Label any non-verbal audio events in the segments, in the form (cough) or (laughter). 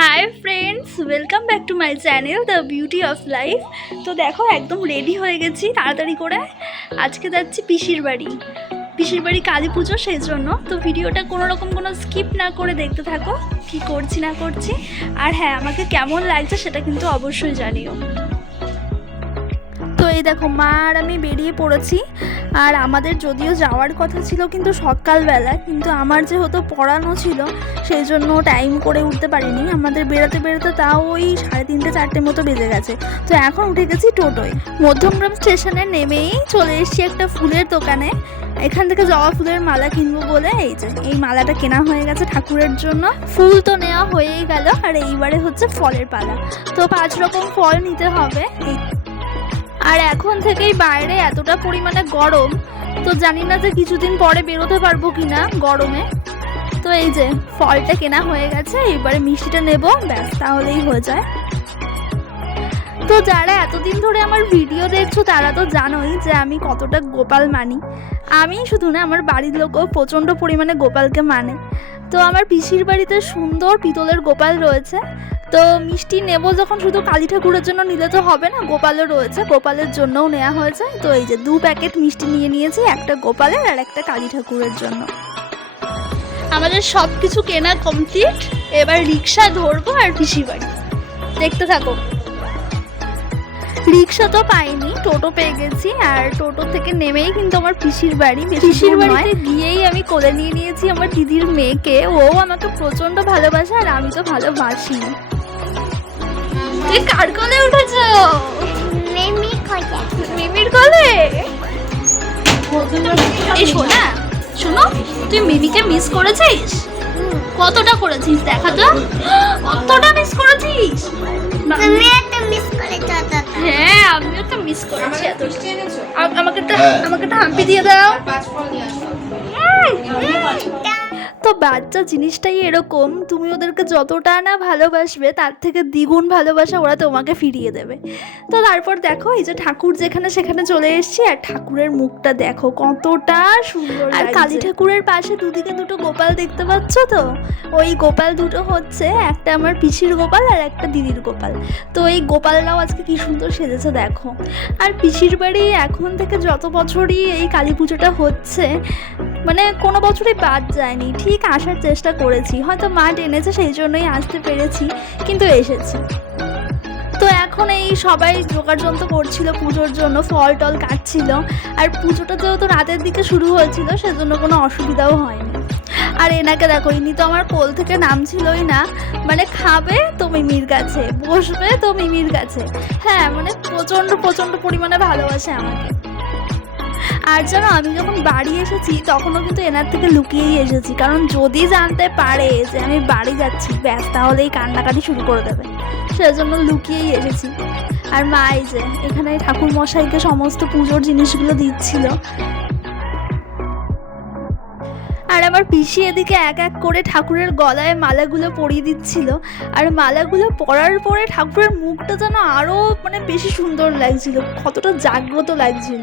Hi friends welcome back to my channel the beauty of life তো দেখো, একদম ready হয়ে গেছি তাড়াতাড়ি করে। আজকে যাচ্ছি পিসির বাড়ি। পিসির বাড়ি কালী পুজো, সেই জন্য। তো ভিডিওটা কোনো রকম কোনো স্কিপ না করে দেখতে থাকো, কি করছি না করছি। আর হ্যাঁ আমাকে কেমন লাগছে সেটা কিন্তু অবশ্যই জানিও। এই দেখো, মা আর আমি বেরিয়ে পড়েছি। আর আমাদের যদিও যাওয়ার কথা ছিল কিন্তু সকালবেলা, কিন্তু আমার যেহেতু পড়ানো ছিল, সেই জন্য টাইম করে উঠতে পারিনি। আমাদের বেরোতে বেরোতে তাও ওই সাড়ে তিনটে, চারটে মতো বেজে গেছে। তো এখন উঠে গেছি টোটোয়। মধ্যমগ্রাম স্টেশনে নেমেই চলে এসেছি একটা ফুলের দোকানে। এখান থেকে জবা ফুলের মালা কিনবো বলে, এই যে, এই মালাটা কেনা হয়ে গেছে ঠাকুরের জন্য। ফুল তো নেওয়া হয়েই গেল, আর এইবারে হচ্ছে ফলের পালা। তো পাঁচ রকম ফল নিতে হবে, এই আর এখন থেকেই বাইরে এতটা পরিমাণে গরম, তো জানি না যে কিছুদিন পরে বেরোতে পারব কিনা গরমে। তো এই যে, ফলটা কেনা হয়ে গেছে, এবারে মিষ্টিটা নেব, ব্যাস, তাহলেই হয়ে যায়। তো যারা এতদিন ধরে আমার ভিডিও দেখছ, তারা তো জানোই যে আমি কতটা গোপাল মানি। আমি শুধু না, আমার বাড়ির লোকও প্রচণ্ড পরিমাণে গোপালকে মানে। তো আমার পিসির বাড়িতে সুন্দর পিতলের গোপাল রয়েছে। তো মিষ্টি নেব যখন শুধু কালী ঠাকুরের জন্য নিলে তো হবে না, গোপালও রয়েছে, গোপালের জন্যও নেওয়া হয়েছে। তো এই যে দু প্যাকেট মিষ্টি নিয়ে নিয়েছি, একটা গোপালের আর একটা কালী ঠাকুরের জন্য। আমাদের সব কিছু কেনা কমপ্লিট এবার রিক্সা ধরবো আর পিসির বাড়ি। দেখতে থাকো। রিক্সা তো পাইনি টোটো পেয়ে গেছি আর টোটো থেকে নেমেই কিন্তু আমার পিসির বাড়ি। পিসির বাড়িতে গিয়েই আমি কোলে নিয়ে নিয়েছি আমার দিদির মেয়েকে। ও আমাকে প্রচণ্ড ভালোবাসে আর আমি তো ভালোবাসি। তুই কার কোলে উঠেছ? মিমি খোঁজা মিমির কোলে? এই শোনা শোনো তুই মিমিকে মিস করেছিস? কতটা করেছিস দেখা তো? (gasps) কতটা মিস করেছিস? তুমি একটা মিস করে চাচা হ্যাঁ আমিও তো মিস করেছি আমাকে একটা হ্যাঁ। আমাকে তো হাম্পি দিয়ে দাও। তো বাচ্চা জিনিসটাই এরকম তুমি ওদেরকে যতটা না ভালোবাসবে তার থেকে দ্বিগুণ ভালোবাসা ওরা তোমাকে ফিরিয়ে দেবে। তো তারপর দেখো এই যে ঠাকুর যেখানে সেখানে চলে এসেছি আর ঠাকুরের মুখটা দেখো কতটা সুন্দর আর কালী ঠাকুরের পাশে দুদিকে দুটো গোপাল দেখতে পাচ্ছ তো? ওই গোপাল দুটো হচ্ছে একটা আমার পিসির গোপাল আর একটা দিদির গোপাল। তো এই গোপালরাও আজকে কি সুন্দর সেজেছে দেখো। আর পিসির বাড়ি এখন থেকে যত বছরই এই কালী পুজোটা হচ্ছে মানে কোনো বছরই বাদ যায়নি। ঠিক আসার চেষ্টা করেছি। হয়তো মা টেনেছে সেই জন্যই আসতে পেরেছি, কিন্তু এসেছি। তো এখন এই সবাই যোগাযন্ত্র করছিল পুজোর জন্য, ফল টল কাটছিল। আর পুজোটা যেহেতু রাতের দিকে শুরু হয়েছিল, সেজন্য কোনো অসুবিধাও হয়নি। আর এনাকে দেখো, ইনি তো আমার কোল থেকে নামছিলই না। মানে খাবে তো মিমির কাছে, বসবে তো মিমির কাছে। হ্যাঁ মানে প্রচণ্ড প্রচণ্ড পরিমাণে ভালোবাসে আমাকে। আর জানো, আমি যখন বাড়ি এসেছি, তখনও কিন্তু এনার থেকে লুকিয়েই এসেছি। কারণ যদি জানতে পারে যে আমি বাড়ি যাচ্ছি, ব্যাস এই কান্নাকাটি শুরু করে দেবে। সেজন্য লুকিয়েই এসেছি। আর মা এই যে, এখানে ঠাকুর মশাইকে সমস্ত পুজোর জিনিসগুলো দিচ্ছিল। আর আমার পিসি এদিকে এক এক করে ঠাকুরের গলায় মালাগুলো পরিয়ে দিচ্ছিল। আর মালাগুলো পরার পরে ঠাকুরের মুখটা যেন আরও মানে বেশি সুন্দর লাগছিল, কতটা জাগ্রত লাগছিল।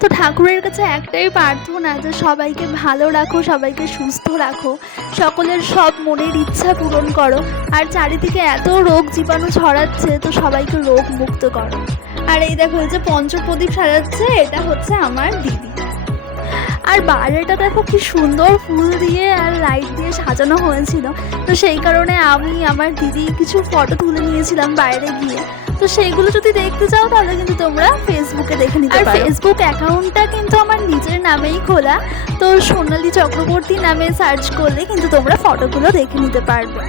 তো ঠাকুরের কাছে একটাই প্রার্থনা যে সবাইকে ভালো রাখো, সবাইকে সুস্থ রাখো, সকলের সব মনের ইচ্ছা পূরণ করো। আর চারিদিকে এত রোগ জীবাণু ছড়াচ্ছে, তো সবাইকে রোগ মুক্ত করো। আর এই দেখো যে পঞ্চপ্রদীপ সাজাচ্ছে, এটা হচ্ছে আমার দিদি। আর বাইরেটা দেখো কি সুন্দর ফুল দিয়ে আর লাইট দিয়ে সাজানো হয়েছিল। তো সেই কারণে আমি আমার দিদি কিছু ফটো তুলে নিয়েছিলাম বাইরে গিয়ে। তো সেইগুলো যদি দেখতে চাও তাহলে কিন্তু তোমরা ফেসবুকে দেখে নিতে পারো। ফেসবুক অ্যাকাউন্টটা কিন্তু আমার নিজের নামেই খোলা। তো সোনালী চক্রবর্তী নামে সার্চ করলে কিন্তু তোমরা ফটোগুলো দেখে নিতে পারবে।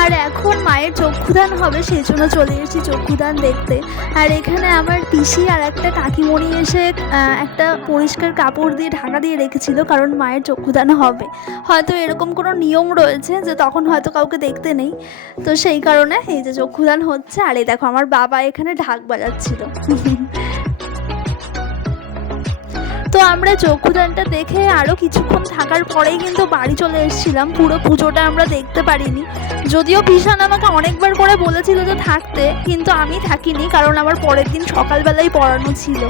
আর এখন মায়ের চক্ষুদান হবে সেই জন্য চলে এসেছি চক্ষুদান দেখতে। আর এখানে আমার পিসি আর একটা কাকিমণি এসে একটা পরিষ্কার কাপড় দিয়ে ঢাকা দিয়ে রেখেছিল, কারণ মায়ের চক্ষুদান হবে। হয়তো এরকম কোনো নিয়ম রয়েছে যে তখন হয়তো কাউকে দেখতে নেই। তো সেই কারণে এই যে চক্ষুদান হচ্ছে, আর এই দেখো আমার বাবা এখানে ঢাক বাজাচ্ছিল। তো আমরা চক্ষুদানটা দেখে আরও কিছুক্ষণ থাকার পরেই কিন্তু বাড়ি চলে এসেছিলাম। পুরো পুজোটা আমরা দেখতে পারিনি। যদিও ভীষণ আমাকে অনেকবার করে বলেছিল যে থাকতে, কিন্তু আমি থাকিনি কারণ আমার পরের দিন সকালবেলায় পড়ানো ছিল।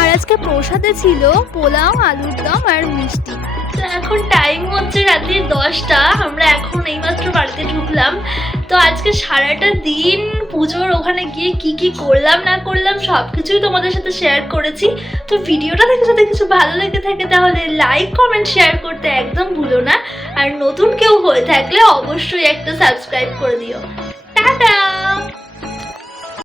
আর আজকে প্রসাদে ছিল পোলাও, আলুর দম আর মিষ্টি। তো এখন টাইম হচ্ছে রাত্রির দশটা, আমরা এখন এইমাত্র বাড়িতে ঢুকলাম। তো আজকে সারাটা দিন পুজোর ওখানে গিয়ে কি কি করলাম, না করলাম সব কিছুই তোমাদের সাথে শেয়ার করেছি। তো ভিডিওটা দেখে যদি কিছু ভালো লেগে থাকে তাহলে লাইক কমেন্ট শেয়ার করতে একদম ভুলো না। আর নতুন কেউ হয়ে থাকলে অবশ্যই একটা সাবস্ক্রাইব করে দিও। টাটা!